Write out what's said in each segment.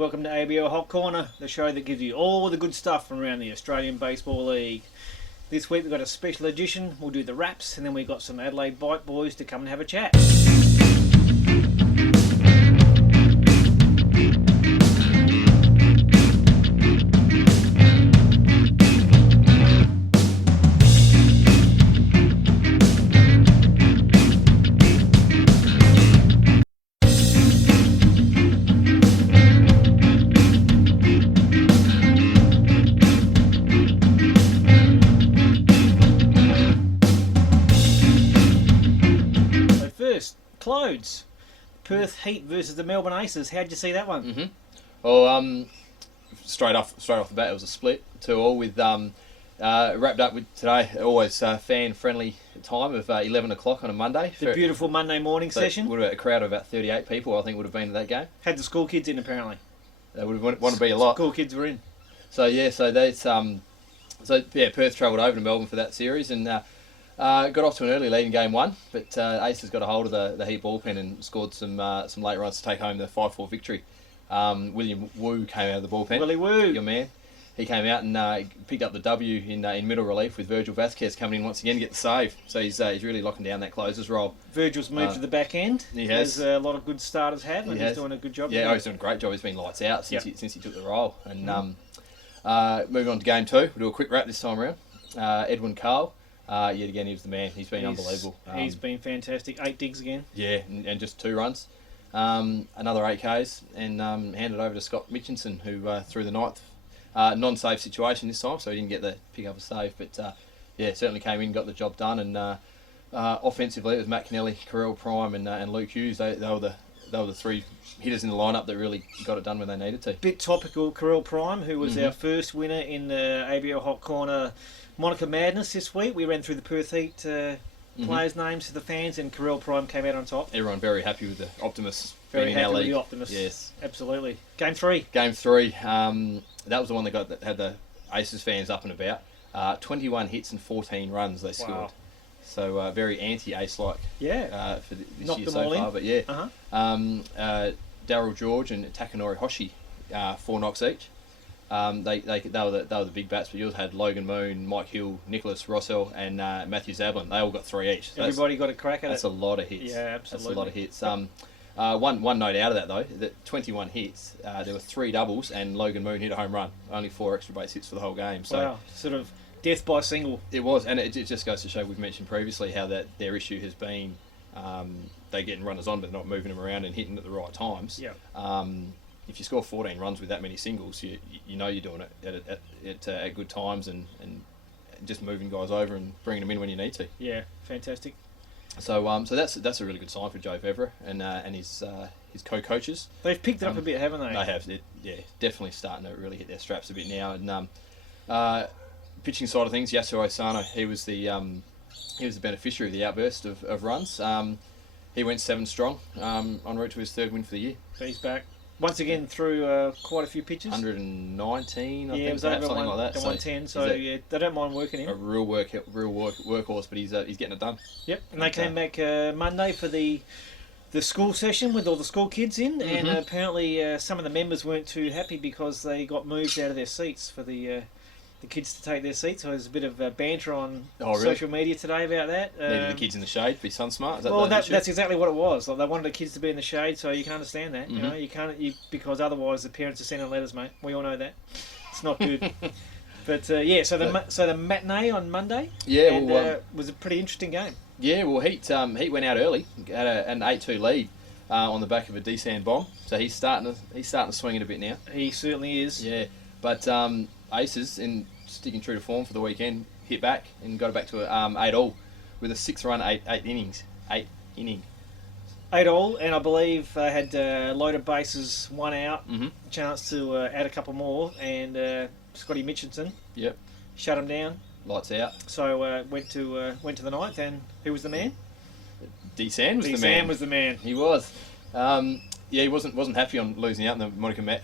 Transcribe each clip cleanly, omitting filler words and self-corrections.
Welcome to ABL Hot Corner, the show that gives you all the good stuff from around the Australian Baseball League. This week we've got a special edition. We'll do the wraps, and then we've got some Adelaide Bite boys to come and have a chat. Clothes. Perth Heat versus the Melbourne Aces. How'd you see that one? Well, straight off the bat, it was a split 2-2 with wrapped up with today. Always fan friendly time of 11 o'clock on a Monday. The beautiful Monday morning session. Would have a crowd of about 38 people. I think would have been at that game. Had the school kids in apparently. They would have wanted to be a lot. School kids were in. So Perth travelled over to Melbourne for that series and. Got off to an early lead in game one, but Aces got a hold of the Heat bullpen and scored some late runs to take home the 5-4 victory. William Wu came out of the bullpen. Willie Wu, your man. He came out and picked up the W in middle relief with Virgil Vasquez coming in once again to get the save. So he's really locking down that closers role. Virgil's moved to the back end. He has. As a lot of good starters have, and he's doing a good job. Yeah, he's doing a great job. He's been lights out since he took the role. And moving on to game two, we'll do a quick wrap this time around. Edwin Carl. Yet again, he was the man. He's been unbelievable. He's been fantastic. 8 digs again. Yeah, and just 2 runs. Another 8 Ks, and handed over to Scott Mitchinson, who threw the ninth. Non-save situation this time, so he didn't get the pick up a save. But certainly came in, got the job done. And offensively, it was Matt Kennelly, Carell Prime, and Luke Hughes. They were the 3 hitters in the lineup that really got it done when they needed to. Bit topical, Carell Prime, who was our first winner in the ABL Hot Corner Monica Madness this week. We ran through the Perth Heat players' names to the fans, and Carell Prime came out on top. Everyone very happy with the Optimus. Very happy with league. the Optimus. Yes, absolutely. Game 3. Game 3. That was the one that had the Aces fans up and about. 21 hits and 14 runs they scored. Wow. So very anti-ace-like. For this Knocked year them so all far. in. But Daryl George and Takanori Hoshi, 4 knocks each. They were the big bats, but yours had Logan Moon, Mike Hill, Nicholas Rossell, and Matthew Zablin. They all got 3 each. So everybody got a crack at it. That's a lot of hits. Yeah, absolutely. That's a lot of hits. One note out of that though, that 21 hits, there were 3 doubles, and Logan Moon hit a home run. Only 4 extra base hits for the whole game. So wow, sort of death by single. It was, and it just goes to show, we've mentioned previously how that their issue has been they getting runners on, but not moving them around and hitting at the right times. Yeah. If you score 14 runs with that many singles, you know you're doing it at good times and just moving guys over and bringing them in when you need to. Yeah, fantastic. So that's a really good sign for Joe Vevra and his co-coaches. They've picked it up a bit, haven't they? They have. Definitely starting to really hit their straps a bit now. And pitching side of things, Yasuo Asano, he was the beneficiary of the outburst of runs. He went 7 strong en route to his 3rd win for the year. So he's back. Once again through quite a few pitches. 119, I think, it was perhaps, over something like that. 110, so they don't mind working him. A real workhorse, but he's getting it done. Yep, and they came back Monday for the school session with all the school kids in, and apparently some of the members weren't too happy because they got moved out of their seats for the kids to take their seats. So there's a bit of banter on social media today about that. Needed the kids in the shade to be sun smart. That's exactly what it was. Like, they wanted the kids to be in the shade, so you can understand that. You know, you can't because otherwise the parents are sending letters, mate. We all know that. It's not good. But so the matinee on Monday. Yeah, was a pretty interesting game. Yeah, well, Heat went out early, had an 8-2 lead on the back of a D-Sand bomb. So he's starting to swing it a bit now. He certainly is. Yeah, but Aces, in sticking true to form for the weekend, hit back and got it back to 8-all with a 6-run 8 innings. 8 inning. 8-all, and I believe they had loaded bases, 1 out, chance to add a couple more, and Scotty Mitchinson. Yep. Shut him down. Lights out. So went to the 9th, and who was the man? D-Sand was the man. D-Sand was the man. He was. He wasn't happy on losing out in the Monica Mad.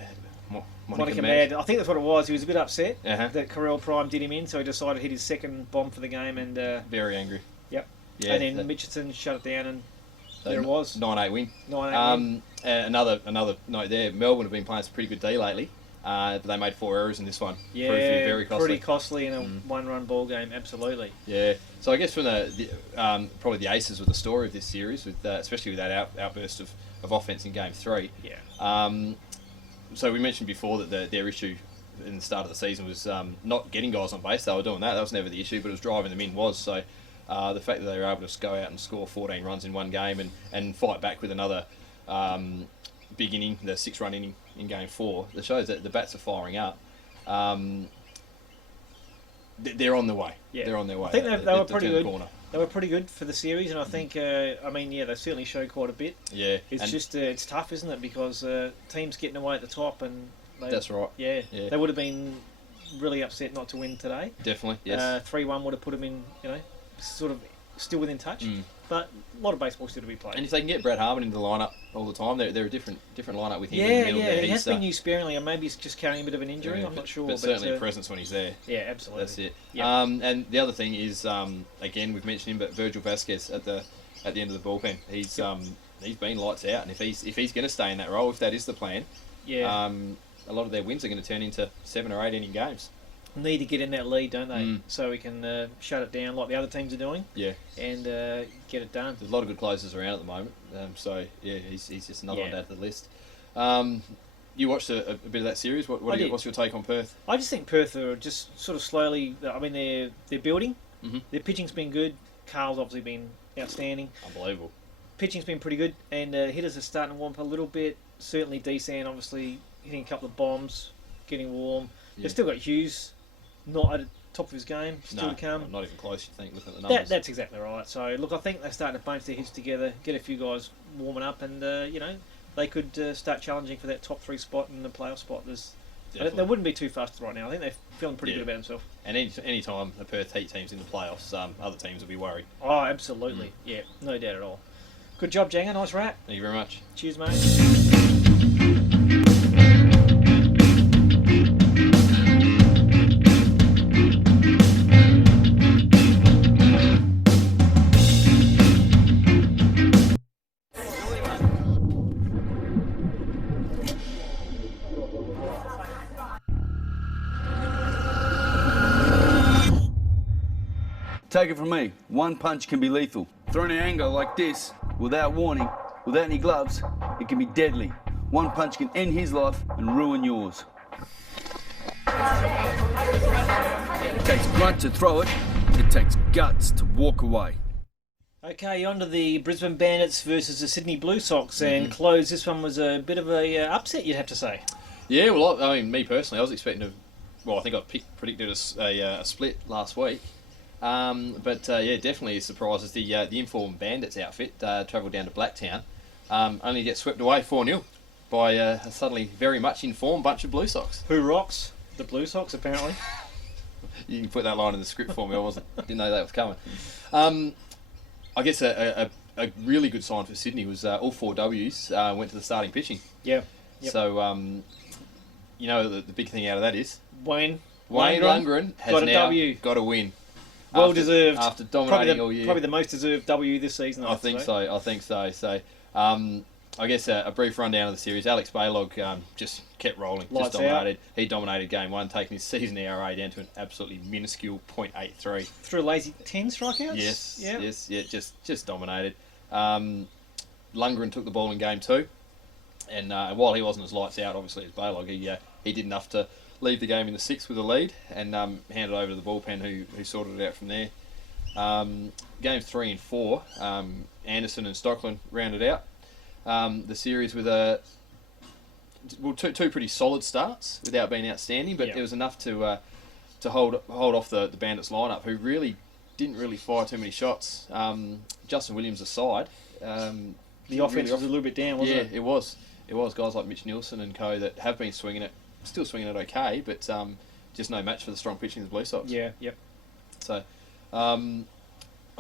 I think that's what it was. He was a bit upset that Carell Prime did him in, so he decided to hit his 2nd bomb for the game and very angry. Yep. Yeah. And then Mitchinson shut it down and So There it was. 9-8 win. 9-8 win. Another note there. Melbourne have been playing some pretty good D lately, but they made 4 errors in this one. Yeah, Proved to be very costly. pretty costly in a one-run ball game. Absolutely. Yeah. So I guess from probably the aces were the story of this series, with especially with that outburst of offense in Game 3. Yeah. So we mentioned before that their issue in the start of the season was not getting guys on base. They were doing that. That was never the issue, but it was driving them in was. So the fact that they were able to go out and score 14 runs in one game and fight back with another big inning, the 6-run inning in Game 4, that shows that the bats are firing up. They're on the way. Yeah. They're on their way. I think they were pretty good. Corner. They were pretty good for the series, and I think, they certainly showed quite a bit. Yeah. It's just, it's tough, isn't it? Because teams getting away at the top, and that's right. Yeah, they would have been really upset not to win today. Definitely, yes. 3-1 would have put them in, sort of still within touch. But a lot of baseball still to be played. And if they can get Brad Harmon into the lineup all the time, they're a different lineup with him yeah, in the middle there. He has been used sparingly, and maybe he's just carrying a bit of an injury. I'm not sure. But certainly a presence when he's there. Yeah, absolutely. That's it. Yep. And the other thing is, again, we've mentioned him, but Virgil Vasquez at the end of the bullpen, he's been lights out, and if he's going to stay in that role, if that is the plan, a lot of their wins are going to turn into 7 or 8 inning games. Need to get in that lead, don't they? So we can shut it down like the other teams are doing. Yeah. And get it done. There's a lot of good closers around at the moment. He's just another one to add to the list. You watched a bit of that series. What's your take on Perth? I just think Perth are just sort of slowly. I mean, they're building. Mm-hmm. Their pitching's been good. Carl's obviously been outstanding. Unbelievable. Pitching's been pretty good, and hitters are starting to warm up a little bit. Certainly, D-San obviously hitting a couple of bombs, getting warm. Yeah. They've still got Hughes, not at the top of his game, still to come. Not even close, you think, looking at the numbers. That's exactly right. So, look, I think they're starting to bunch their hits together, get a few guys warming up, and, they could start challenging for that top 3 spot and the playoff spot. They wouldn't be too fast right now. I think they're feeling pretty good about themselves. And any time the Perth Heat team's in the playoffs, other teams will be worried. Oh, absolutely. Yeah, no doubt at all. Good job, Janga. Nice wrap. Thank you very much. Cheers, mate. Take it from me, one punch can be lethal. Thrown in anger like this, without warning, without any gloves, it can be deadly. One punch can end his life and ruin yours. It takes grunt to throw it, it takes guts to walk away. Okay, on to the Brisbane Bandits versus the Sydney Blue Sox, and close. This one was a bit of a upset, you'd have to say. Yeah, well, I mean, me personally, I was expecting to. Well, I think I predicted a split last week. Definitely a surprise as the informed Bandits outfit travelled down to Blacktown, only get swept away 4-0 by a suddenly very much informed bunch of Blue Sox. Who rocks? The Blue Sox, apparently. You can put that line in the script for me. Didn't know that was coming. I guess a really good sign for Sydney was all 4 Ws went to the starting pitching. Yeah. Yep. So the big thing out of that is Wayne Lundgren has got a now W. got a win. Well deserved. After dominating all year. Probably the most deserved W this season. I think so. So, I guess a brief rundown of the series. Alex Baylog just kept rolling. Lights just dominated. out. He dominated game 1, taking his season ERA down to an absolutely minuscule .83. Through a lazy 10 strikeouts? Yes, just dominated. Lundgren took the ball in game 2. And while he wasn't as lights out, obviously, as Baylog, he did enough to leave the game in the 6th with a lead and hand it over to the bullpen who sorted it out from there. Games 3 and 4, Anderson and Stockland rounded out the series with two pretty solid starts without being outstanding, but it was enough to hold off the Bandits lineup, who really didn't fire too many shots. Justin Williams aside, the offense was a little bit down, wasn't it? Yeah, it was. It was guys like Mitch Nielsen and co that have been swinging it. Still swinging it okay, but just no match for the strong pitching of the Blue Sox. Yeah, yep. So, I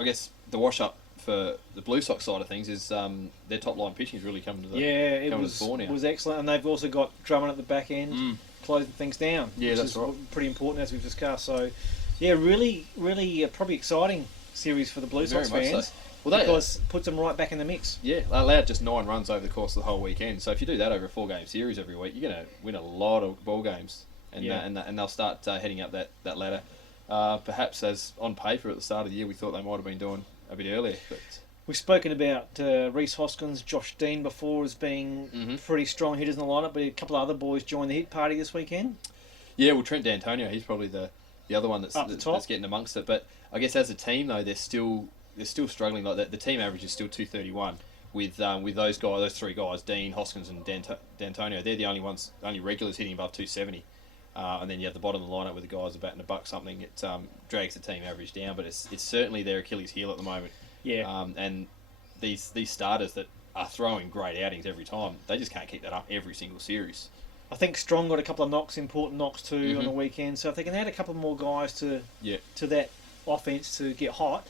guess the wash-up for the Blue Sox side of things is their top-line pitching is really coming to the fore now. It was excellent, and they've also got Drummond at the back end, closing things down. Yeah, which that's is right. Pretty important, as we've discussed. So, yeah, really, probably exciting series for the Blue Sox Very much fans. Well, because it puts them right back in the mix. Yeah, they allowed just 9 runs over the course of the whole weekend. So if you do that over a 4-game series every week, you're going to win a lot of ball games, and they'll start heading up that ladder. Perhaps as on paper at the start of the year, we thought they might have been doing a bit earlier. But we've spoken about Reece Hoskins, Josh Dean before as being pretty strong hitters in the lineup, but a couple of other boys joined the hit party this weekend. Yeah, well, Trent D'Antonio, he's probably the other one that's getting amongst it. But I guess as a team though, they're still struggling. Like that, the team average is still 231 with those guys, those 3 guys, Dean, Hoskins, and D'Antonio. They're the only regulars hitting above 270. And then you have the bottom of the lineup with the guys are batting $1 something. It drags the team average down, but it's certainly their Achilles heel at the moment. Yeah. And these starters that are throwing great outings every time, they just can't keep that up every single series. I think Strong got a couple of knocks, important knocks too, on the weekend. So if they can add a couple more guys to that offense to get hot,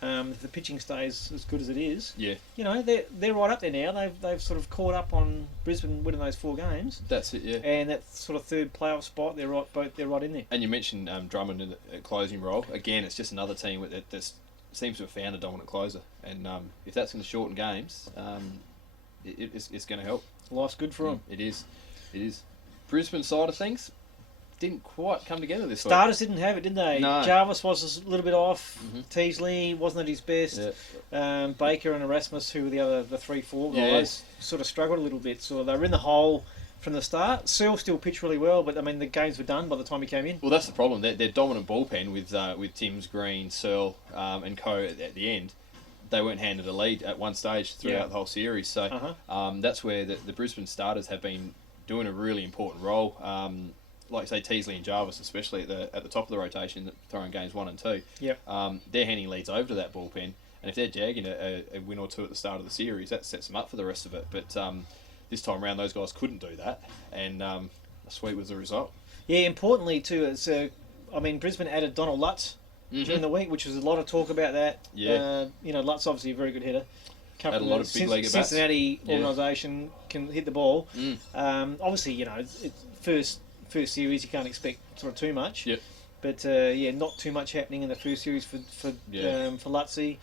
if the pitching stays as good as it is, they're right up there now. They've sort of caught up on Brisbane winning those 4 games. That's it, yeah. And that sort of 3rd playoff spot, they're right in there. And you mentioned Drummond in the closing role. Again, it's just another team that seems to have found a dominant closer. And if that's going to shorten games, it's going to help. Life's good for them. It is. Brisbane side of things didn't quite come together this week. Starters didn't have it, did they? No. Jarvis was a little bit off. Teasley wasn't at his best. Yeah. Baker and Erasmus, who were the 3-4 guys, sort of struggled a little bit. So they were in the hole from the start. Searle still pitched really well, but I mean the games were done by the time he came in. Well, that's the problem. Their dominant bullpen with Timms, Green, Searle, and Co at the end. They weren't handed a lead at one stage throughout the whole series. So that's where the Brisbane starters have been doing a really important role. Like say Teasley and Jarvis, especially at the top of the rotation, throwing games 1 and 2. Yep. They're handing leads over to that bullpen, and if they're jagging a win or 2 at the start of the series, that sets them up for the rest of it. But this time around, those guys couldn't do that, and sweet was the result. Yeah, importantly too, it's Brisbane added Donald Lutz during the week, which was a lot of talk about that. Yeah. Lutz obviously a very good hitter. Had a lot of big league at bats. Cincinnati organisation can hit the ball. Obviously, it's first series you can't expect sort of too much. Yep. But not too much happening in the first series for Lutzy.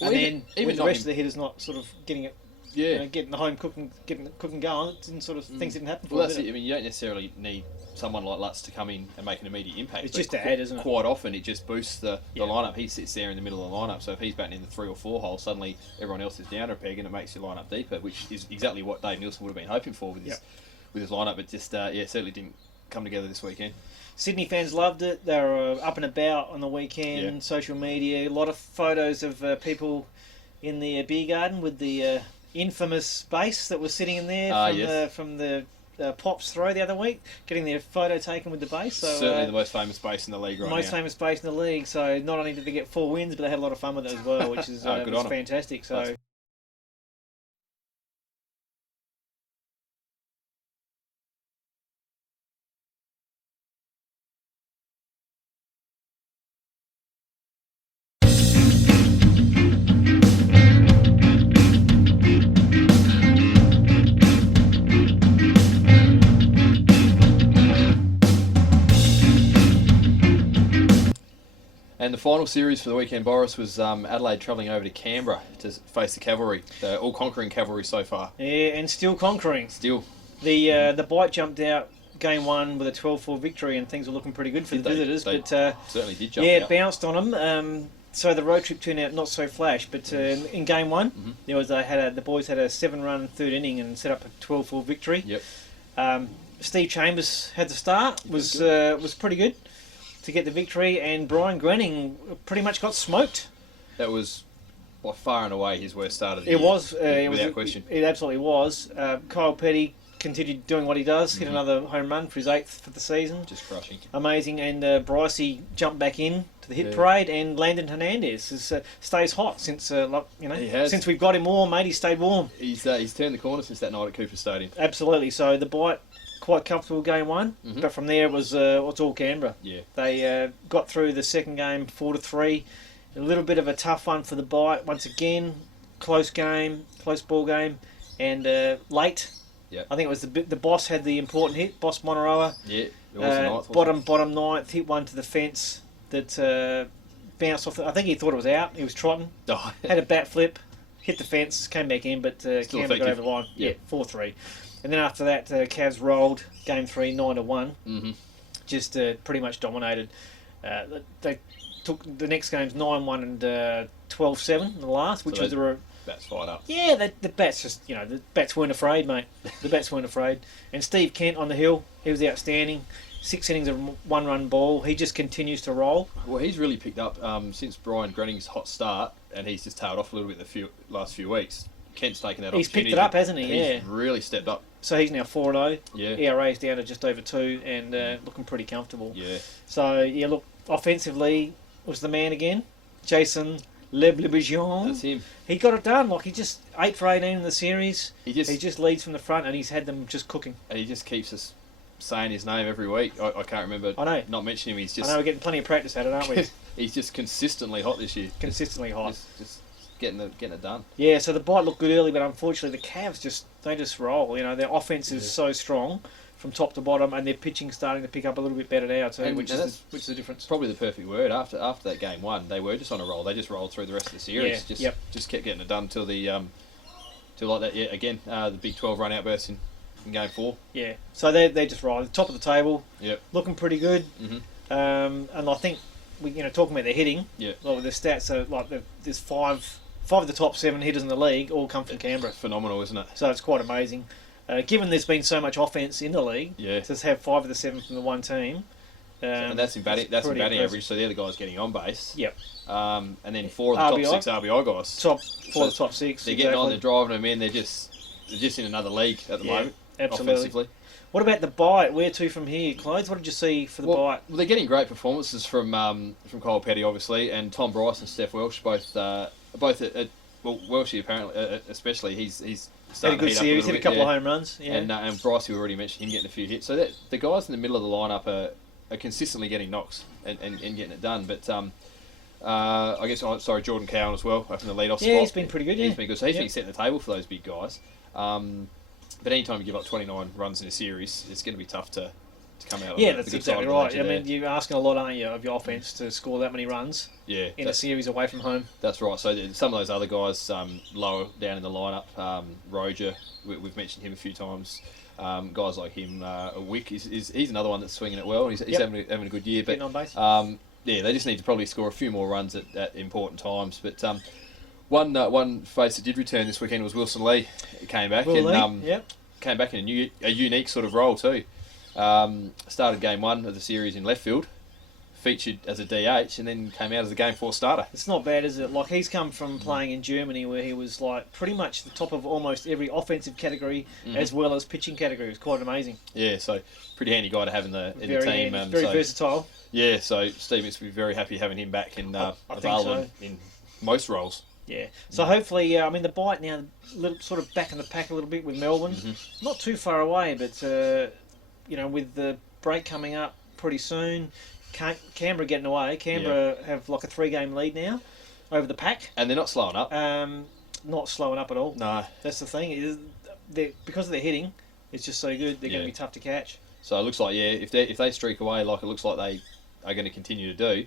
Well, and even with the rest of the hitters not sort of getting it, Yeah. getting the home cooking going, it didn't sort of things didn't happen for Well, them. that's it. I mean, you don't necessarily need someone like Lutz to come in and make an immediate impact. It's just to add, isn't it? Quite often, it just boosts the lineup. He sits there in the middle of the lineup, so if he's batting in the 3 or 4 hole, suddenly everyone else is down a peg, and it makes your lineup deeper, which is exactly what Dave Nielsen would have been hoping for with his lineup. But just certainly didn't come together this weekend. Sydney fans loved it. They were up and about on the weekend, social media, a lot of photos of people in the beer garden with the infamous base that was sitting in there from the Pops throw the other week, getting their photo taken with the base. So, certainly the most famous base in the league right now. Most famous base in the league. So not only did they get 4 wins, but they had a lot of fun with it as well, which is was fantastic. So. And the final series for the weekend, Boris, was Adelaide travelling over to Canberra to face the Cavalry, the all-conquering Cavalry so far. Yeah, and still conquering. Still. The Bite jumped out game 1 with a 12-4 victory, and things were looking pretty good for the visitors. They but certainly did jump out. it bounced on them. So the road trip turned out not so flash. But in game 1, the boys had a 7-run third inning and set up a 12-4 victory. Yep. Steve Chambers had the start. Was pretty good to get the victory, and Brian Grenning pretty much got smoked. That was by far and away his worst start of the year. It was, without question. It absolutely was. Kyle Petty continued doing what he does, hit another home run for his 8th for the season. Just crushing. Amazing, and Brycey jumped back in to the hit parade, and Landon Hernandez stays hot since since we've got him warm, mate. He's stayed warm. He's turned the corner since that night at Cooper Stadium. Absolutely. So the Bite quite comfortable game 1, but from there it was all Canberra. Yeah. They got through the second game 4-3. A little bit of a tough one for the Bite once again. Close ball game, and late. Yeah. I think it was the Boss had the important hit. Boss Monoroa. Yeah. It was the ninth, bottom ninth, hit one to the fence that bounced off. I think he thought it was out. He was trotting. Oh, Had a bat flip, hit the fence, came back in, but Canberra got effective. over the line. Yeah. 4-3. And then after that, Cavs rolled game 3, 9-1. Mm-hmm. Just pretty much dominated. They took the next games 9-1 and 12-7 in the last, which So was the Bats fired up. yeah. The bats just the bats weren't afraid, mate. The bats weren't afraid. And Steve Kent on the hill, he was outstanding. 6 innings of 1-run ball. He just continues to roll. Well, he's really picked up since Brian Grunning's hot start, and he's just tailed off a little bit the last few weeks. Kent's taken that He's opportunity. picked it up, hasn't he? He's Yeah. really stepped up. So he's now 4-0. Yeah. ERA is down to just over 2 and looking pretty comfortable. Yeah. So, yeah, look, offensively was the man again. Jason Leblebijon. That's him. He got it done. Like, he just 8 for 18 in the series. He He just just leads from the front and he's had them just cooking. and he just keeps us saying his name every week. I can't remember I know. not mentioning him. He's I just know we're getting plenty of practice at it, aren't we? he's just consistently hot this year. Consistently hot. Just getting it done. Yeah, so the bite looked good early, but unfortunately the Cavs just roll. Their offense is so strong from top to bottom, and their pitching starting to pick up a little bit better now too, And which is the difference. It's probably the perfect word. After that game 1, they were just on a roll. They just rolled through the rest of the series. Yeah, Just kept getting it done till the till like that. Yeah, again, the big 12 run outburst in game 4. Yeah, so they just roll. Top of the table, Yep. looking pretty good. Mm-hmm. And I think we talking about their hitting. Yeah. Well, with the stats, so like there's five of the top 7 hitters in the league all come from Canberra. Phenomenal, isn't it? So it's quite amazing. Given there's been so much offense in the league, Yeah. to have 5 of the 7 from the one team. And that's in batting. That's in pretty batting impressive. average. So they're the guys getting on base. Yep. And then 4 of the RBI. top 6 RBI guys. Top 4 So of the top 6. They're getting on. They're driving them in. They're just in another league at the moment. Absolutely. Offensively. What about the bite? Where to from here, Clothes? What did you see for the bite? Well, they're getting great performances from Kyle Petty, obviously, and Tom Bryce and Steph Welsh, both at Welshie apparently, especially he's Had a starting good to heat up series, a hit a little couple bit, of home runs. Yeah. And Bryce, we already mentioned him getting a few hits. So the guys in the middle of the lineup are consistently getting knocks and getting it done. But I guess Jordan Cowan as well, up in the leadoff spot. Yeah, he's been pretty good. Yeah. He's been good. So he's been setting the table for those big guys. But anytime you give up 29 runs in a series, it's going to be tough to come out. Yeah, on that's the good exactly side of the right. ledger I there. mean, you're asking a lot, aren't you, of your offense to score that many runs Yeah, in a series away from home. that's right. So some of those other guys lower down in the lineup, Roger, we've mentioned him a few times. Guys like him, Wick, he's another one that's swinging it well. He's having a good year. But Getting on base. yeah, they just need to probably score a few more runs at important times. But one face that did return this weekend was Wilson Lee. He came back came back in a unique sort of role too. Started game 1 of the series in left field, featured as a DH, and then came out as a game 4 starter. It's not bad, is it? Like, he's come from playing in Germany where he was like pretty much the top of almost every offensive category as well as pitching category. It was quite amazing. Yeah, so pretty handy guy to have in the team. Handy. Very versatile. Yeah, so Steve must be very happy having him back and I think available so. in most roles. Yeah. So hopefully, I mean, the bite now, sort of back in the pack a little bit with Melbourne. Mm-hmm. Not too far away, but with the break coming up pretty soon, Canberra getting away. Canberra have like a 3-game lead now over the pack. And they're not slowing up. Not slowing up at all. No. That's the thing. Because of their hitting, it's just so good. They're going to be tough to catch. So it looks like, if they streak away like it looks like they are going to continue to do,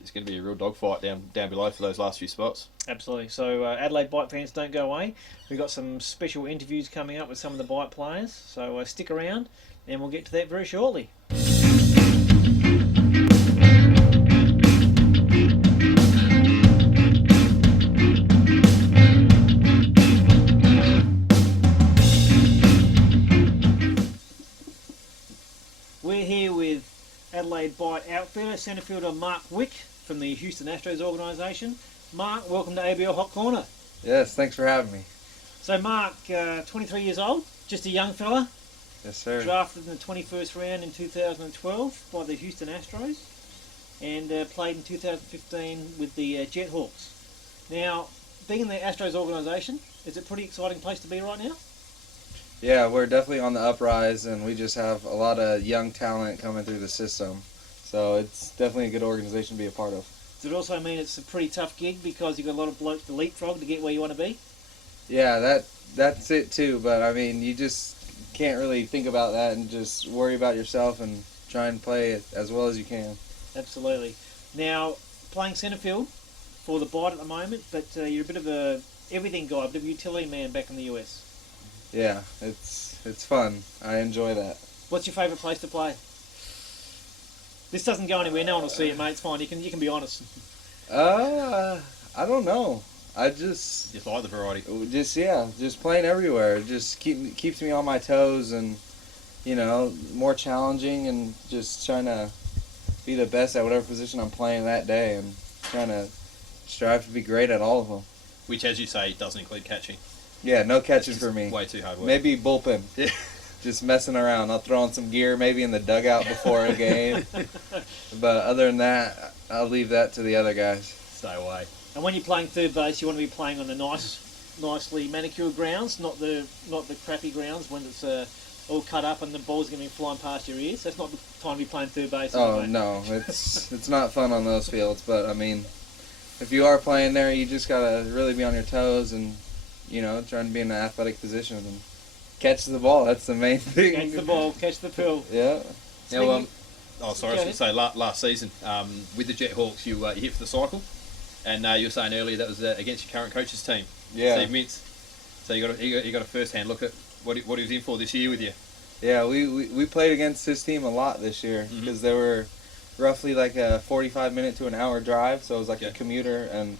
it's going to be a real dogfight down below for those last few spots. Absolutely. So Adelaide Bite fans, don't go away. We've got some special interviews coming up with some of the Bite players. So stick around, and we'll get to that very shortly. We're here with Adelaide Bite outfielder, centre fielder Mark Wick from the Houston Astros organisation. Mark, welcome to ABL Hot Corner. Yes, thanks for having me. So Mark, 23 years old, just a young fella, Yes, sir. drafted in the 21st round in 2012 by the Houston Astros, and played in 2015 with the Jethawks. Now, being in the Astros organisation, is it a pretty exciting place to be right now? Yeah, we're definitely on the uprise, and we just have a lot of young talent coming through the system. So it's definitely a good organization to be a part of. Does it also mean it's a pretty tough gig because you've got a lot of blokes to leapfrog to get where you want to be? Yeah, that's it too. But I mean, you just can't really think about that and just worry about yourself and try and play it as well as you can. Absolutely. Now, playing centre field for the Bite at the moment, but you're a bit of a everything guy, a bit of a utility man back in the US. Yeah, it's fun. I enjoy that. What's your favourite place to play? This doesn't go anywhere. No one will see it, mate. It's fine. You can be honest. I don't know. I Just like the variety. just playing everywhere. Just keeps me on my toes and, more challenging and just trying to be the best at whatever position I'm playing that day and trying to strive to be great at all of them. Which, as you say, doesn't include catching. Yeah, no catching for me. Way too hard work. Maybe bullpen. Yeah. Just messing around. I'll throw on some gear maybe in the dugout before a game. But other than that, I'll leave that to the other guys. Stay away. And when you're playing third base, you want to be playing on the nicely manicured grounds, not the crappy grounds when it's all cut up and the ball's going to be flying past your ears. That's not the time to be playing third base. Oh, no. It's not fun on those fields. But, I mean, if you are playing there, you just got to really be on your toes and, trying to be in an athletic position and catch the ball. That's the main thing. Catch the ball, catch the pill. Yeah. Now, I was going to say last season with the Jet Hawks, you hit for the cycle, and you were saying earlier that was against your current coach's team, Yeah. Steve Mintz. So you got a first-hand look at what he was in for this year with you. Yeah, we played against his team a lot this year because they were roughly like a 45-minute to an hour drive, so it was like a commuter, and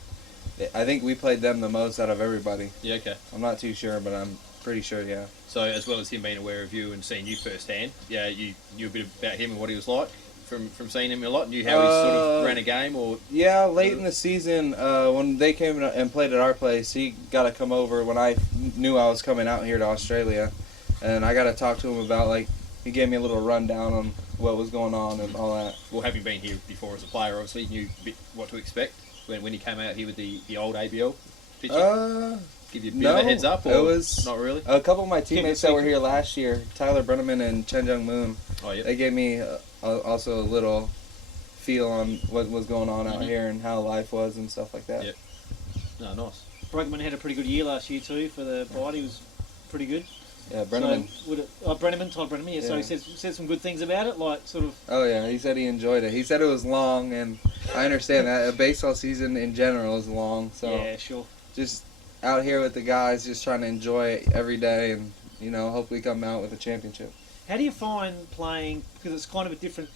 I think we played them the most out of everybody. Yeah, okay. I'm not too sure, but I'm pretty sure, yeah. So as well as him being aware of you and seeing you firsthand, yeah, you knew a bit about him and what he was like from seeing him a lot. Knew how he sort of ran a game, or yeah, late in the season when they came and played at our place, he got to come over when I knew I was coming out here to Australia, and I got to talk to him about he gave me a little rundown on what was going on and all that. Well, having been here before as a player, obviously you knew a bit what to expect when he came out here with the old ABL pitching. Give you a bit of a heads up, or it was not really? A couple of my teammates that were here last year, Tyler Brenneman and Chen Jung Moon, they gave me also a little feel on what was going on out here and how life was and stuff like that. Yep. No, nice. Bregman had a pretty good year last year too for the Bite. He was pretty good. Yeah, Brenneman. So, Todd Brenneman, yeah. So he said some good things about it, sort of. Oh yeah, he said he enjoyed it. He said it was long, and I understand that. A baseball season in general is long, so yeah, sure. Just out here with the guys, just trying to enjoy it every day, and hopefully come out with a championship. How do you find playing? Because it's kind of a different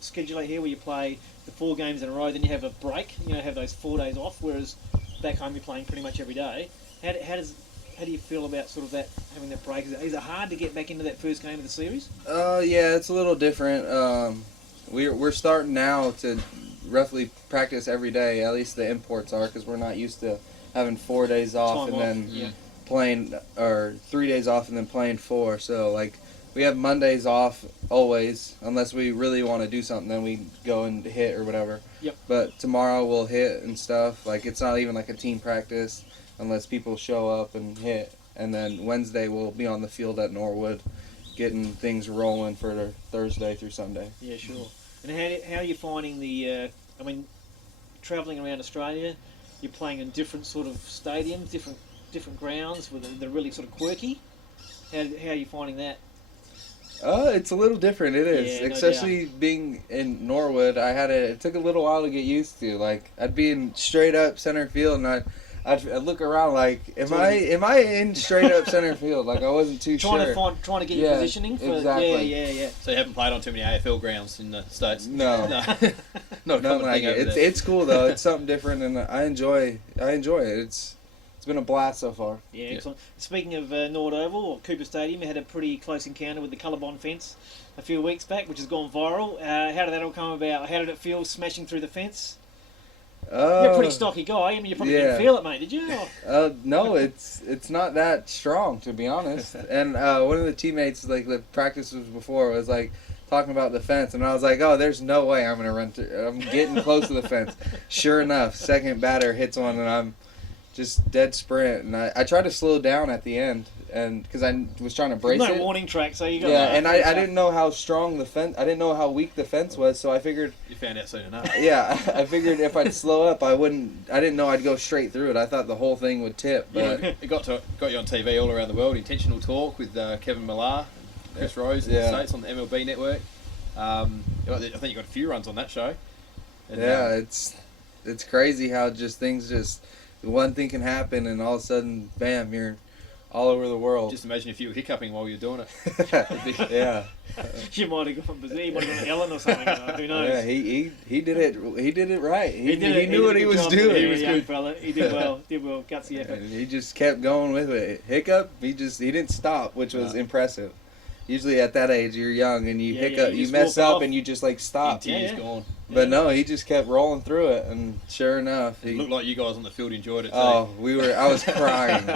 schedule here, where you play the 4 games in a row, then you have a break. Have those 4 days off. Whereas back home, you're playing pretty much every day. How do you feel about sort of that, having that break? Is it hard to get back into that first game of the series? Yeah, it's a little different. We're starting now to roughly practice every day. At least the imports are, because we're not used to having 4 days off then playing, or 3 days off and then playing 4. So we have Mondays off always, unless we really want to do something. Then we go and hit or whatever. Yep. But tomorrow we'll hit and stuff. It's not even like a team practice, unless people show up and hit. And then Wednesday we'll be on the field at Norwood getting things rolling for Thursday through Sunday. Yeah, sure. And how are you finding travelling around Australia, you're playing in different sort of stadiums, different grounds, they're really sort of quirky. How are you finding that? It's a little different, it is. Yeah, no especially being in Norwood, it took a little while to get used to. I'd be in straight up center field, and I'd look around am I in straight up center field? I wasn't too trying sure. Trying to get your positioning for exactly. Yeah. So you haven't played on too many AFL grounds in the States? No. Not nothing like it. It's cool though. It's something different, and I enjoy it. It's been a blast so far. Yeah, excellent. Speaking of Nord Oval or Cooper Stadium, we had a pretty close encounter with the Colorbond fence a few weeks back, which has gone viral. How did that all come about? How did it feel smashing through the fence? You're a pretty stocky guy. You probably didn't feel it, mate, did you? No, it's not that strong, to be honest. And one of the teammates, the practice was before, was talking about the fence, and I was like, oh, there's no way I'm gonna run through. I'm getting close to the fence. Sure enough, second batter hits one, and I'm just dead sprint. And I tried to slow down at the end, and because I was trying to brace it. No warning track, so you got. Yeah, and I didn't know how strong the fence. I didn't know how weak the fence was, so I figured. You found out soon enough. Yeah, I figured if I'd slow up, I didn't know I'd go straight through it. I thought the whole thing would tip, but it got you on TV all around the world. Intentional Talk with Kevin Millar, Chris Rose in the States on the MLB network. I think you got a few runs on that show. And, Yeah, it's crazy how one thing can happen and all of a sudden, bam, you're all over the world. Just imagine if you were hiccuping while you're doing it. Yeah. You might have gone berserk. You might have gone Ellen or something. Who knows? Yeah, he did it. He did it right. He did knew what he was doing. He was good, fella. He did well. Gutsy effort. And he just kept going with it. Hiccup, he didn't stop, which was impressive. Usually at that age, you're young and you hiccup, you mess up, and you just like stop. Tears gone. But no, he just kept rolling through it, and sure enough, It looked like you guys on the field enjoyed it too. Oh, I was crying.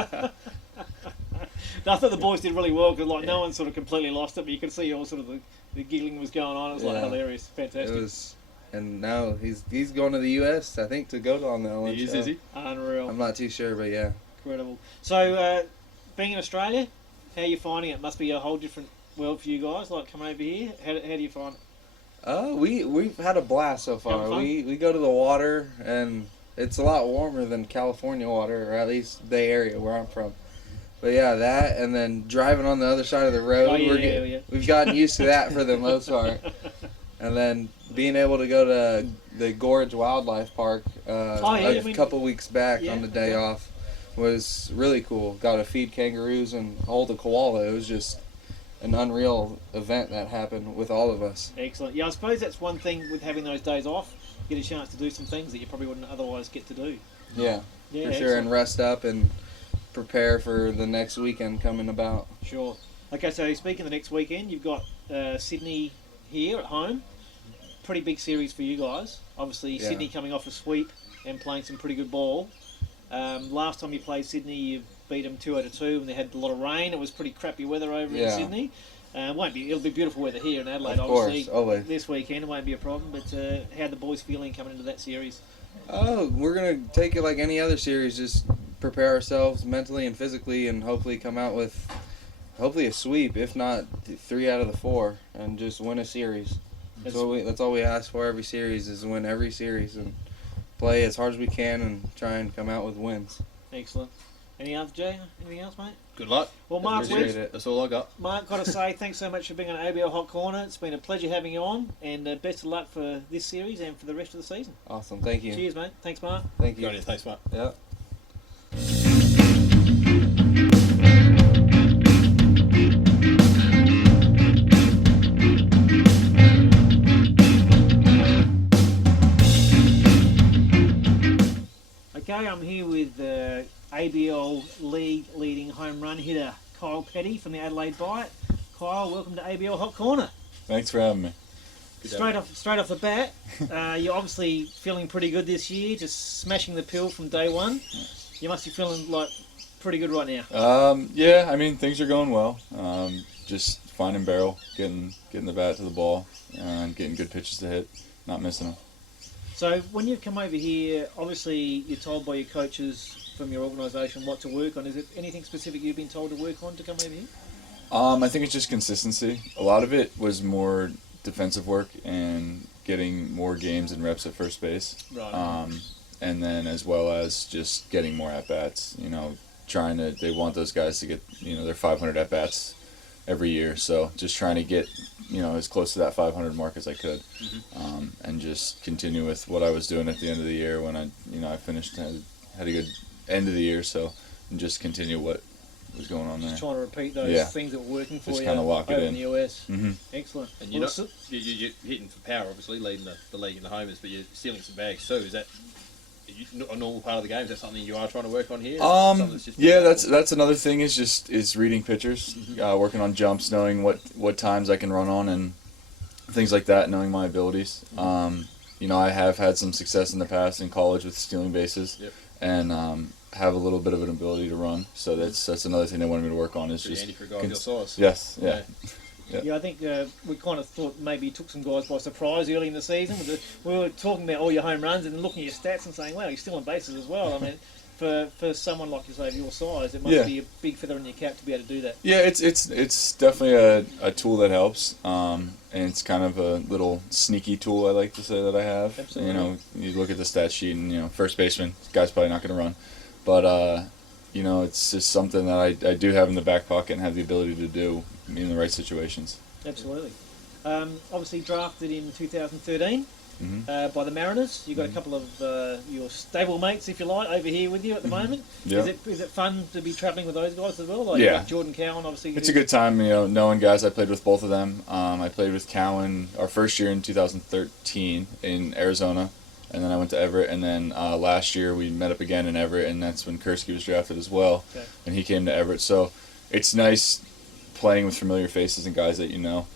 I thought the boys did really well because no one sort of completely lost it, but you could see all sort of the giggling was going on. It was hilarious, fantastic. It was, and now he's going to the U.S. I think to go on the Ellen show. Is he? Unreal. I'm not too sure, but yeah. Incredible. So, being in Australia, how are you finding it? Must be a whole different world for you guys. Like coming over here, how do you find it? We've had a blast so far. We go to the water, and it's a lot warmer than California water, or at least the area where I'm from. But yeah, that, and then driving on the other side of the road, we've gotten used to that for the most part. And then being able to go to the Gorge Wildlife Park a couple weeks back on the day off was really cool. Got to feed kangaroos and hold a koala. It was just an unreal event that happened with all of us. Excellent. Yeah, I suppose that's one thing with having those days off. You get a chance to do some things that you probably wouldn't otherwise get to do. Yeah, for sure, and rest up and prepare for the next weekend coming about. Sure. Okay, so speaking of the next weekend, you've got Sydney here at home. Pretty big series for you guys. Obviously, Sydney coming off a sweep and playing some pretty good ball. Last time you played Sydney, you beat them 2-2 when they had a lot of rain. It was pretty crappy weather over in Sydney. It'll be beautiful weather here in Adelaide, obviously. Always. This weekend it won't be a problem. But how are the boys feeling coming into that series? Oh, we're gonna take it like any other series. Just prepare ourselves mentally and physically, and hopefully come out with a sweep, if not 3 out of the 4, and just win a series. That's all we ask for every series, is win every series and play as hard as we can and try and come out with wins. Excellent. Any other, Jay? Anything else, mate? Good luck. Well, Mark, that's all I got. Mark, got to say thanks so much for being on ABL Hot Corner. It's been a pleasure having you on, and best of luck for this series and for the rest of the season. Awesome. Thank you. Cheers, mate. Thanks, Mark. Thank you. Thanks, Mark. Yeah. Okay, I'm here with ABL League leading home run hitter Kyle Petty from the Adelaide Bite. Kyle, welcome to ABL Hot Corner. Thanks for having me. Straight off the bat, you're obviously feeling pretty good this year, just smashing the pill from day one. You must be feeling like pretty good right now. Yeah, I mean things are going well. Just finding barrel, getting the bat to the ball, and getting good pitches to hit, not missing them. So when you come over here, obviously you're told by your coaches from your organisation what to work on. Is it anything specific you've been told to work on to come over here? I think it's just consistency. A lot of it was more defensive work and getting more games and reps at first base. Right. And then as well as just getting more at-bats. You know, they want those guys to get, their 500 at-bats every year. So just trying to get, as close to that 500 mark as I could. Mm-hmm. And just continue with what I was doing at the end of the year when I finished, had a good end of the year. So, and just continue what was going on there. Just trying to repeat those things that were working for just you kind of lock over it in the US. Mm-hmm. Excellent. And you're hitting for power, obviously, leading the league in the homers, but you're stealing some bags too. Is that a normal part of the game? Is that something you are trying to work on here? That's another thing is reading pitchers, working on jumps, knowing what times I can run on and things like that, knowing my abilities. I have had some success in the past in college with stealing bases, and have a little bit of an ability to run. So that's another thing they wanted me to work on. Is pretty just handy for a guy of your size. Yes, yeah. Yeah, I think we kind of thought maybe you took some guys by surprise early in the season. We were talking about all your home runs and then looking at your stats and saying, wow, you're still on bases as well. I mean, for someone like yourself, your size, it must be a big feather in your cap to be able to do that. Yeah, it's definitely a tool that helps, and it's kind of a little sneaky tool, I like to say, that I have. Absolutely. You look at the stat sheet and, first baseman, guy's probably not going to run. But, it's just something that I do have in the back pocket and have the ability to do in the right situations. Absolutely. Obviously drafted in 2013. by the Mariners. You've got a couple of your stable mates, if you like, over here with you at the moment. Yeah. Is it fun to be travelling with those guys as well? Like Yeah. like Jordan Cowan, obviously. It's a good time, knowing guys. I played with both of them. I played with Cowan our first year in 2013 in Arizona, and then I went to Everett, and then last year we met up again in Everett, and that's when Kursky was drafted as well, and he came to Everett. So it's nice playing with familiar faces and guys that you know.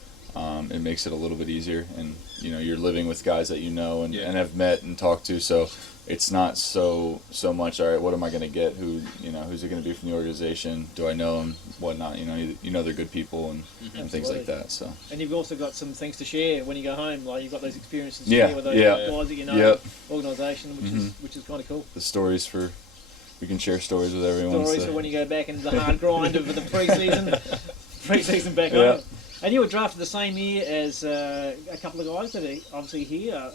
It makes it a little bit easier, and you're living with guys that you know and have met and talked to, so it's not so much, all right, what am I going to get, who's it going to be from the organization, do I know them, whatnot, they're good people and things like that. So. And you've also got some things to share when you go home, like you've got those experiences to share with those guys that you know, organisation, which is kind of cool. The stories we can share stories with everyone. Stories for when you go back into the hard grind of the pre-season back home. And you were drafted the same year as a couple of guys that are obviously here.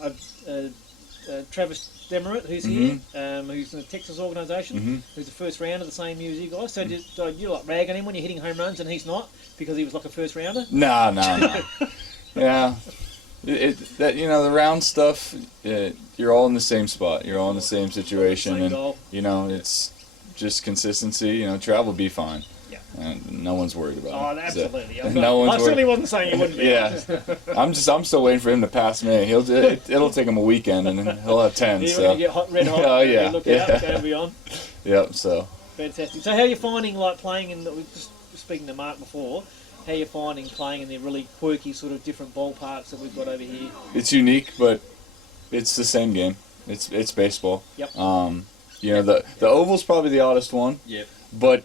Travis Demerit, who's here, who's in the Texas organisation, who's the first rounder the same year as you guys. So you're like ragging him when you're hitting home runs and he's not because he was like a first rounder? No. Yeah. The round stuff, you're all in the same spot. You're all in the same situation. And, it's just consistency. Travel will be fine. And no one's worried about it. Absolutely. So, I certainly wasn't saying you wouldn't be. Yeah. I'm still waiting for him to pass me. It'll take him a weekend and he'll have 10. You're so. going to get red hot. Oh, yeah. Look out, going beyond. Yep, so. Fantastic. So how are you finding, like, playing in, just speaking to Mark before, how are you finding playing in the really quirky sort of different ballparks that we've got over here? It's unique, but it's the same game. It's baseball. Yep. The oval's probably the oddest one. Yep. But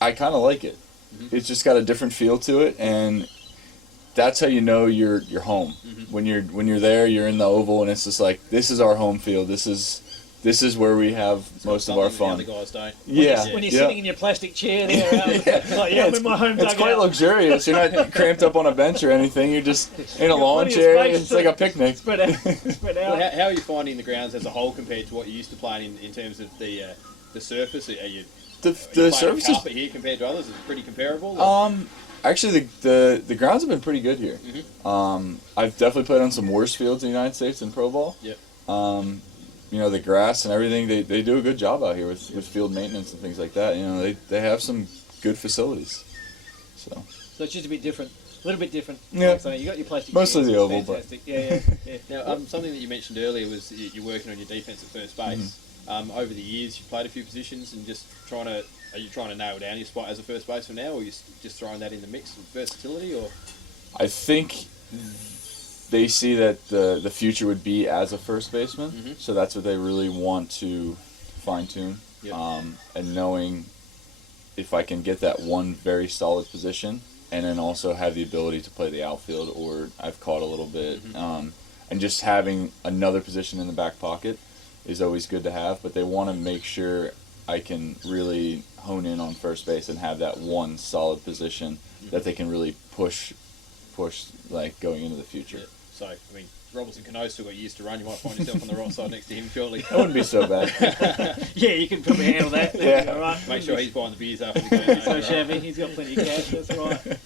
I kind of like it. It's just got a different feel to it, and that's how you know you're home. When you're there, you're in the oval, and it's just like, this is our home field. This is where we have most of our fun. The other guys don't. When you're sitting in your plastic chair there, I'm in my home dugout. It's quite luxurious. You're not cramped up on a bench or anything. You're just in a lawn chair. It's like a picnic. Spread out. Well, how are you finding the grounds as a whole compared to what you used to play in terms of the surface? Are you the surface carpet here compared to others is pretty comparable? Actually, the grounds have been pretty good here. I've definitely played on some worse fields in the United States than pro ball. Yep. The grass and everything, they do a good job out here with field maintenance and things like that. They have some good facilities. So it's just a bit different. A little bit different. Yeah. Like you got your plastic. Mostly the oval, fantastic. but yeah. Now, something that you mentioned earlier was you're working on your defense at first base. Over the years, you've played a few positions and just are you trying to nail down your spot as a first baseman now, or are you just throwing that in the mix with versatility? Or I think they see that the future would be as a first baseman, so that's what they really want to fine tune. Yep. And knowing if I can get that one very solid position, and then also have the ability to play the outfield, or I've caught a little bit, and just having another position in the back pocket is always good to have, but they want to make sure I can really hone in on first base and have that one solid position that they can really push like going into the future. Yeah. So, I mean, Robertson Cano's still got years to run. You might find yourself on the right side next to him shortly. That wouldn't be so bad. Yeah, you can probably handle that. Yeah. All right. Make sure he's buying the beers after the game. So shabby. He's got plenty of cash. That's right.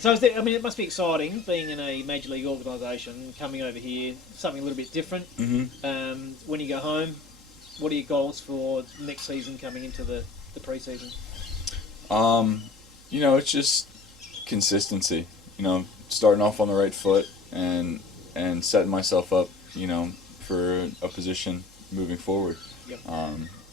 So, it must be exciting being in a major league organisation, coming over here, something a little bit different. When you go home, what are your goals for next season coming into the pre-season? It's just consistency. Starting off on the right foot and setting myself up, for a position moving forward. Yep.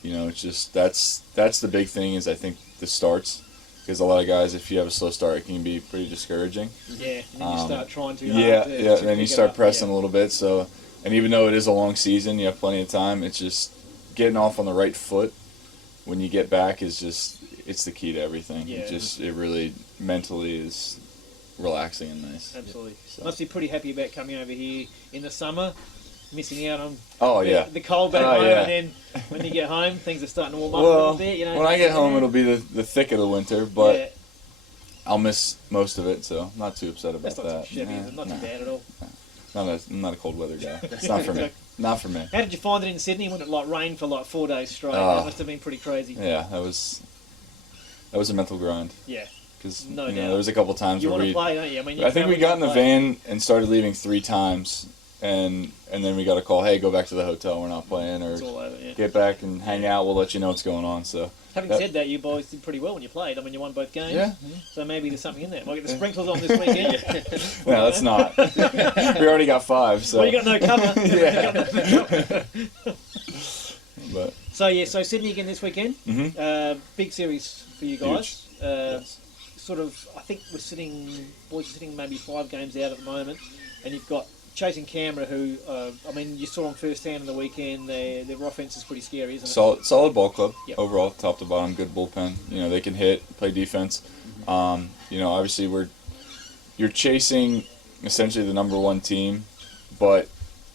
It's just that's the big thing is I think the starts. Because a lot of guys, if you have a slow start, it can be pretty discouraging. Yeah, and then you start trying too hard. And then you start pressing a little bit. So, and even though it is a long season, you have plenty of time. It's just getting off on the right foot when you get back it's the key to everything. Yeah. It really mentally is relaxing and nice. Absolutely. So. Must be pretty happy about coming over here in the summer, missing out on the cold back home, and then when you get home, things are starting to warm up a little bit. When I get home, it'll be the thick of the winter, but I'll miss most of it, so I'm not too upset about that. That's not too bad at all. I'm not a cold weather guy. It's not for me. Not for me. How did you find it in Sydney when it rained for 4 days straight? That must have been pretty crazy. Yeah, that was a mental grind. Yeah. Because there was a couple times you where want to play, don't you? I think we got in the van and started leaving 3 times, and then we got a call, hey, go back to the hotel, we're not playing, or It's all over, yeah. get back and hang out, we'll let you know what's going on. So Having said that, you boys did pretty well when you played. I mean, you won both games. Yeah. So maybe there's something in there. Might get the sprinklers on this weekend. no, that's not. We already got 5. So Well, you got no cover. Yeah. You got no cover. but So Sydney again this weekend. Mhm. Big series for you guys. Yes. Sort of, I think boys are sitting maybe 5 games out at the moment, and you've got chasing Canberra, who I mean, you saw them firsthand on the weekend. Their offense is pretty scary, isn't it? solid ball club. Yep. Overall, top to bottom, good bullpen. You know, they can hit, play defense. You know, obviously you're chasing essentially the number 1 team, but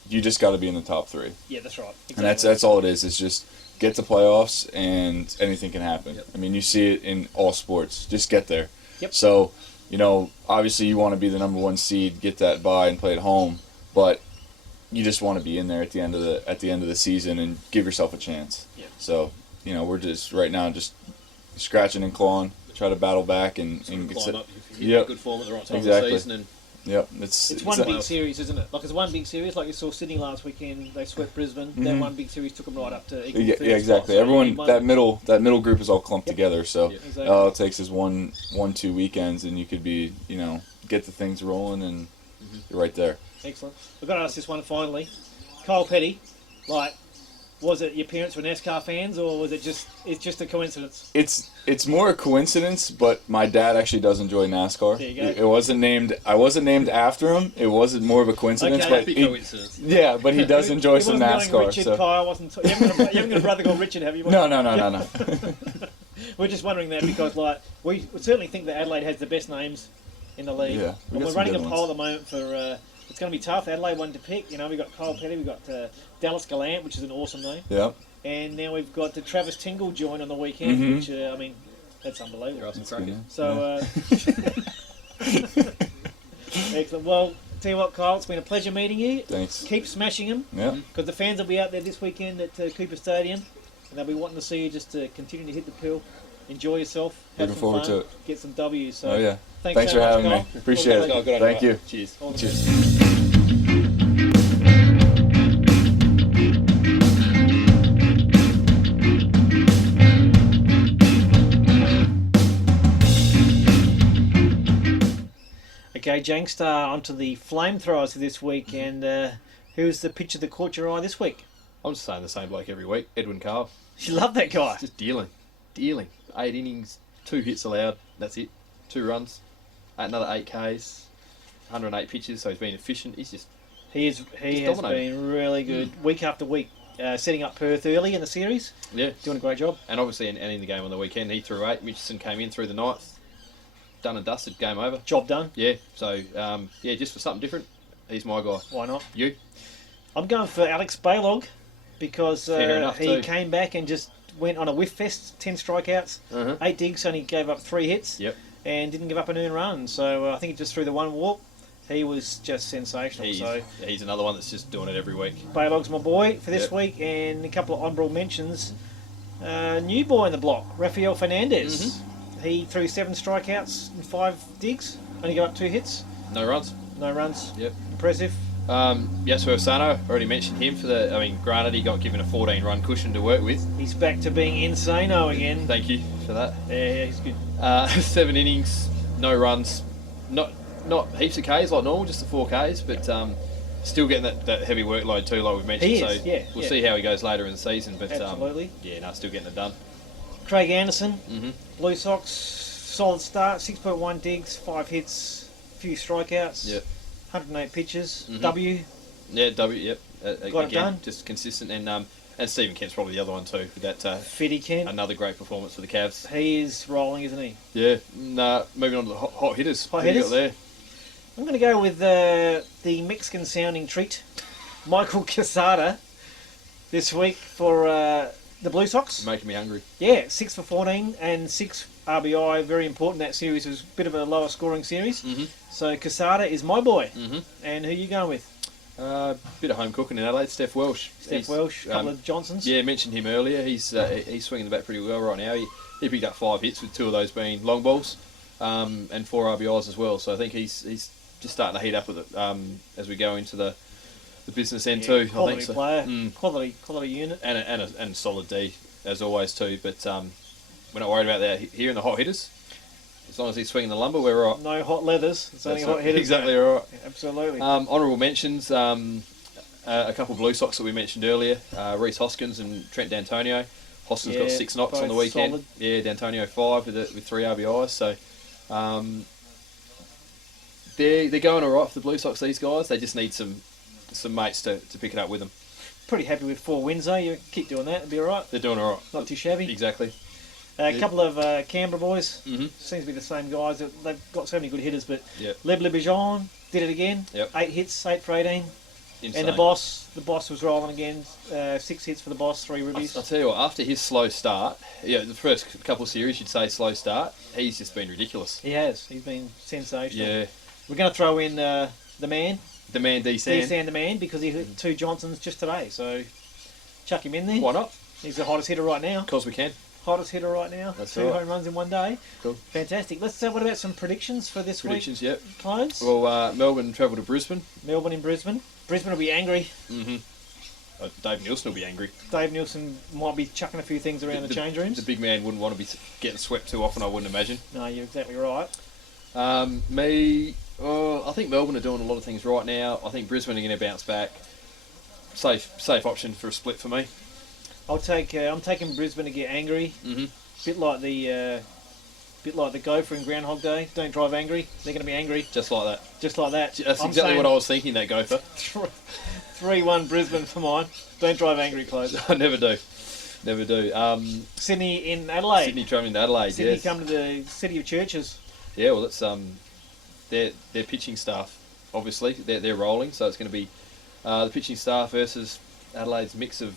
you just got to be in the top 3. Yeah, that's right. Exactly. And that's all it is. It's just get to playoffs and anything can happen. Yep. I mean, you see it in all sports. Just get there. Yep. So, you know, obviously you want to be the number 1 seed, get that bye and play at home, but you just want to be in there at the end of the season and give yourself a chance. Yep. So, you know, we're just right now just scratching and clawing, try to battle back and climb up if you Yep. get good form at the right time Exactly. of the season. And Yep, It's one big series, isn't it? Like it's one big series. Like you saw Sydney last weekend, they swept Brisbane. That one big series took them right up to equal yeah, third exactly. spot. So Everyone you need that middle group is all clumped Yep. together. So Yep. Exactly. all it takes is one, 2 weekends, and you could be, you know, get the things rolling, and you're right there. Excellent. We've got to ask this one finally. Kyle Petty, like, was it your parents were NASCAR fans, or was it's just a coincidence? It's more a coincidence, but my dad actually does enjoy NASCAR. There you go. It wasn't named. I wasn't named after him. It wasn't more of a coincidence, Okay. but happy he, coincidence. yeah, but he does enjoy some It wasn't going NASCAR. Richard, So. Kyle wasn't. You haven't got a brother called Richard, have you? No. We're just wondering that because, like, we certainly think that Adelaide has the best names in the league. Yeah, we And got we're some running a good poll ones. at the moment for. It's going to be tough. Adelaide one to pick. You know, we've got Kyle Petty, we've got Dallas Gallant, which is an awesome name, Yep. and now we've got Travis Tingle join on the weekend, Mhm. which I mean, that's unbelievable. There are some crackers. So, excellent. Well, tell you what, Kyle, it's been a pleasure meeting you. Thanks. Keep smashing them Yeah. because the fans will be out there this weekend at Cooper Stadium, and they'll be wanting to see you just to continue to hit the pill, enjoy yourself, have Looking some forward fun, to it. get some W's. So, Oh yeah. thanks Thanks so for much, having Kyle. me. Appreciate All the it. best. Good on Thank you, you. mate. Cheers. All the Cheers. best. Okay, Jangstar, onto the flamethrowers for this week, and who's the pitcher that caught your eye this week? I'm just saying the same bloke every week. Edwin Carr. You love that guy. Just dealing. 8 innings, 2 hits allowed. That's it. 2 runs. Another 8 Ks. 108 pitches. So he's been efficient. He's just He has dominating. been really good week after week, setting up Perth early in the series. yeah. Doing a great job. And obviously, and in the game on the weekend, he threw 8. Mitchison came in through the 9th. Done and dusted. Game over. Job done. Yeah. So just for something different, he's my guy. Why not? You? I'm going for Alex Baylog because Fair enough he too. came back and just went on a whiff fest, 10 strikeouts, Uh-huh. 8 digs, only gave up 3 hits, Yep. and didn't give up an earned run. So I think he just threw the 1 walk. He was just sensational. He's another one that's just doing it every week. Baylog's my boy for this Yep. week, and a couple of honourable mentions. New boy in the block, Rafael Fernandez. Mm-hmm. He threw 7 strikeouts and 5 digs, only gave up 2 hits, No runs. no runs. Yep. Impressive. Yasuo Sano, already mentioned him for the. I mean, granted, he got given a 14-run cushion to work with. He's back to being insano again. Thank you for that. Yeah, he's good. 7 innings, no runs, not heaps of Ks like normal, just the 4 Ks, but still getting that heavy workload too, like we've mentioned. He is, so yeah, we'll yeah. see how he goes later in the season. But Absolutely. still getting it done. Craig Anderson, Mm-hmm. Blue Sox, solid start, 6.1 digs, 5 hits, few strikeouts, Yep. 108 pitches, Mhm. W. Yeah, W. Yep. Got it done. Just consistent, and Stephen Kent's probably the other one too. With that Fitty Kent. another great performance for the Cavs. He is rolling, isn't he? Yeah. Moving on to the hot hitters. Hot Who you hitters? got there? I'm going to go with the Mexican sounding treat, Michael Quesada, this week for the Blue Sox. Making me hungry. Yeah, 6 for 14 and 6 RBI. Very important. That series was a bit of a lower scoring series. Mhm. So Quesada is my boy. Mhm. And who you going with? Bit of home cooking in Adelaide. Steph Welsh. Steph Welsh, a couple of Johnsons. Yeah, mentioned him earlier. He's swinging the bat pretty well right now. He picked up 5 hits, with 2 of those being long balls, and 4 RBIs as well. So I think he's just starting to heat up with it as we go into the the business end Yeah, too. quality I think so. player, quality unit. And solid D as always too. But we're not worried about that here in the hot hitters. As long as he's swinging the lumber, we're all right. No hot leathers. It's only hot hitters. Exactly right. Absolutely. Honourable mentions. A couple of Blue Sox that we mentioned earlier. Reece Hoskins and Trent D'Antonio. Hoskins got 6 knocks on the both weekend. solid. Yeah, D'Antonio 5 with 3 RBIs. So they're going all right for the Blue Sox. These guys, they just need some mates to pick it up with them. Pretty happy with 4 wins though. You keep doing that, it'll be all right. They're doing all right. Not too shabby. Exactly. A couple of Canberra boys. Mhm. Seems to be the same guys. They've got so many good hitters, but Yep. Leb Lebijon did it again. Yep. 8 hits, 8 for 18. Insane. And the boss was rolling again. 6 hits for the boss, 3 I'll ribbies. tell you what, after his slow start, the first couple of series you'd say slow start, he's just been ridiculous. He has. He's been sensational. Yeah. We're going to throw in the man, The man D-San. D-San the man, because he hit 2 Johnsons just today. So chuck him in there. Why not? He's the hottest hitter right now. Because we can. Hottest hitter right now. That's 2 right. home runs in one day. Cool. Fantastic. Let's what about some predictions for this Predictions, week? yep. Close. Well, Melbourne travel to Brisbane. Melbourne in Brisbane. Brisbane will be angry. Mm-hmm. Dave Nielsen will be angry. Dave Nielsen might be chucking a few things around the change rooms. The big man wouldn't want to be getting swept too often, I wouldn't imagine. No, you're exactly right. I think Melbourne are doing a lot of things right now. I think Brisbane are going to bounce back. Safe option for a split for me. I'm taking Brisbane to get angry. Mm-hmm. Bit like the Gopher in Groundhog Day. Don't drive angry. They're going to be angry. Just like that. Just like that. That's I'm exactly saying what I was thinking, that Gopher. 3-1 Brisbane for mine. Don't drive angry, close. I never do. Never do. Sydney in Adelaide. Sydney travelling to Adelaide, Sydney yes. come to the City of Churches. Yeah, well, that's their pitching staff. Obviously, they're rolling, so it's going to be the pitching staff versus Adelaide's mix of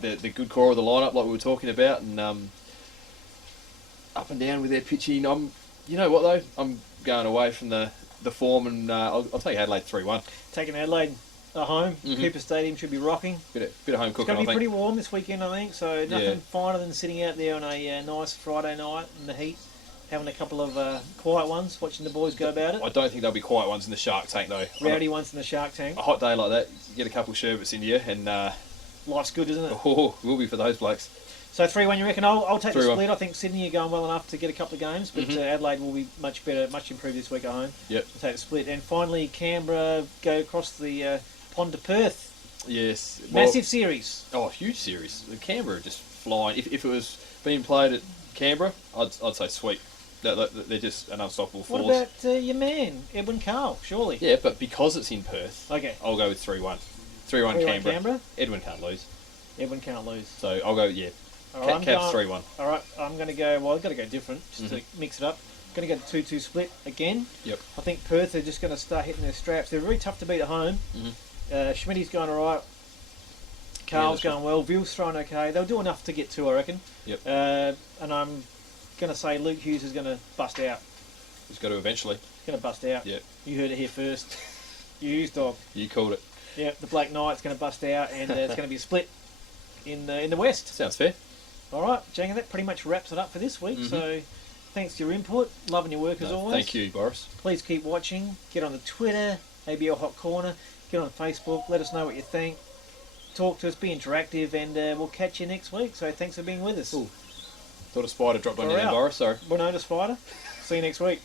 the good core of the lineup, like we were talking about, and up and down with their pitching. You know what though? I'm going away from the form, and I'll take Adelaide 3-1. Taking Adelaide at home. Mhm. Cooper Stadium should be rocking. Bit of home It's cooking, going I to be think. pretty warm this weekend, I think. So nothing Yeah. finer than sitting out there on a nice Friday night in the heat, having a couple of quiet ones, watching the boys go about it. I don't think there'll be quiet ones in the Shark Tank though. Rowdy ones in the Shark Tank. A hot day like that, you get a couple of sherbets in you, and Life's good, isn't it? will be for those blokes. So 3-1, you reckon? I'll take the 3-1. split. I think Sydney are going well enough to get a couple of games, but Adelaide will be much better, much improved this week at home. Yep. I'll take the split. And finally, Canberra go across the pond to Perth. Yes. Well, Massive series. Oh, huge series. The Canberra are just flying. If it was being played at Canberra, I'd say sweet. They're just an unstoppable force. What about your man, Edwin Carl, surely? Yeah, but because it's in Perth, Okay. I'll go with 3-1. 3-1 3-1 Canberra. Canberra? Edwin can't lose. Edwin can't lose. So I'll go, yeah. All right, Cavs 3-1. All right, I'm going to go, I've got to go different, just to mix it up. Going to go 2-2 split again. Yep. I think Perth are just going to start hitting their straps. They're very tough to beat at home. Schmidt's going all right. Carl's that's going well. Ville's throwing okay. They'll do enough to get 2, I reckon. Yep. And I'm going to say Luke Hughes is going to bust out. He's got to eventually. He's going to bust out. Yep. You heard it here first. Hughes, dog. You called it. Yeah, the Black Knight's going to bust out, and it's going to be a split in the West. Sounds fair. All right, Janga, that pretty much wraps it up for this week. So thanks for your input. Loving your work as always. Thank you, Boris. Please keep watching. Get on the Twitter, ABL Hot Corner. Get on Facebook. Let us know what you think. Talk to us. Be interactive, and we'll catch you next week. So thanks for being with us. Ooh. Thought a spider dropped on We're you there, out. Boris. Sorry. Bonota Spider. See you next week.